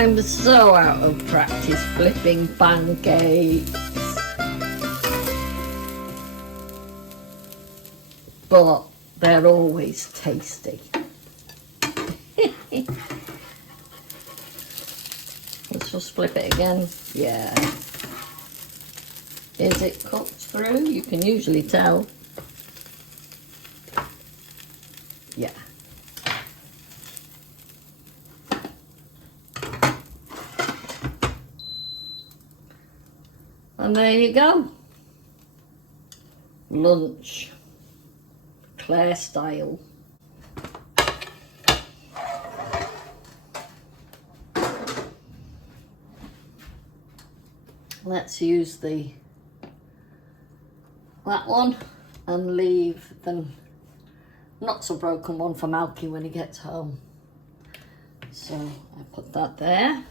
I'm so out of practice flipping pancakes. But they're always tasty. Let's just flip it again. Yeah. Is it cooked through? You can usually tell. Yeah. And there you go. Lunch. Claire style. Let's use that one and leave the not so broken one for Malky when he gets home. So I put that there.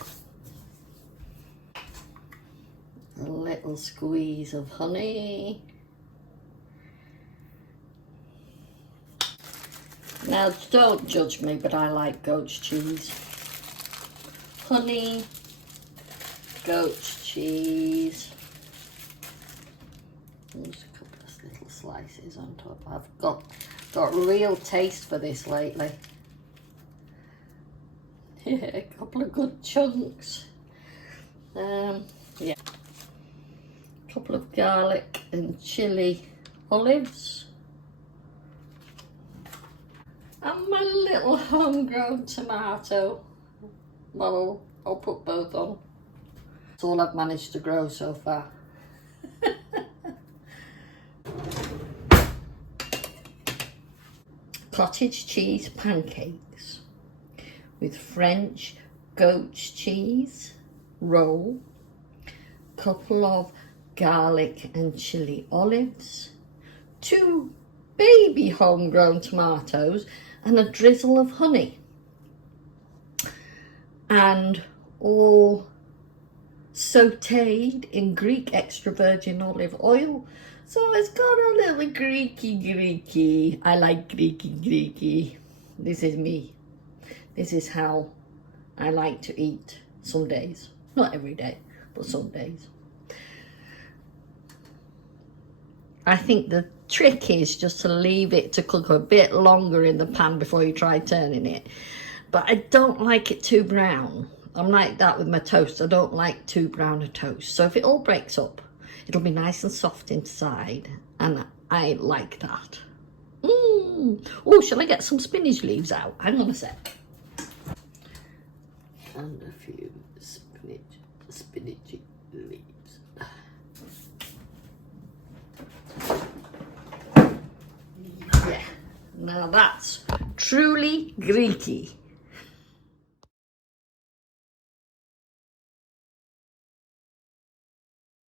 A little squeeze of honey. Now don't judge me, but I like goat's cheese. Honey, goat's cheese. There's a couple of little slices on top. I've got real taste for this lately. Yeah, a couple of good chunks. Yeah. A couple of garlic and chili olives. And my little homegrown tomato. Well, I'll put both on. That's all I've managed to grow so far. Cottage cheese pancakes with French goat's cheese roll, couple of garlic and chili olives, 2 baby homegrown tomatoes and a drizzle of honey, and all sauteed in Greek extra virgin olive oil. So it's got a little Greeky. I like Greeky. This is me. This is how I like to eat some days. Not every day, but some days. I think the trick is just to leave it to cook a bit longer in the pan before you try turning it. But I don't like it too brown. I'm like that with my toast. I don't like too brown a toast. So if it all breaks up, it'll be nice and soft inside, and I like that. Oh, shall I get some spinach leaves out? Hang on a sec. And a few spinachy leaves. Yeah, now that's truly Greeky.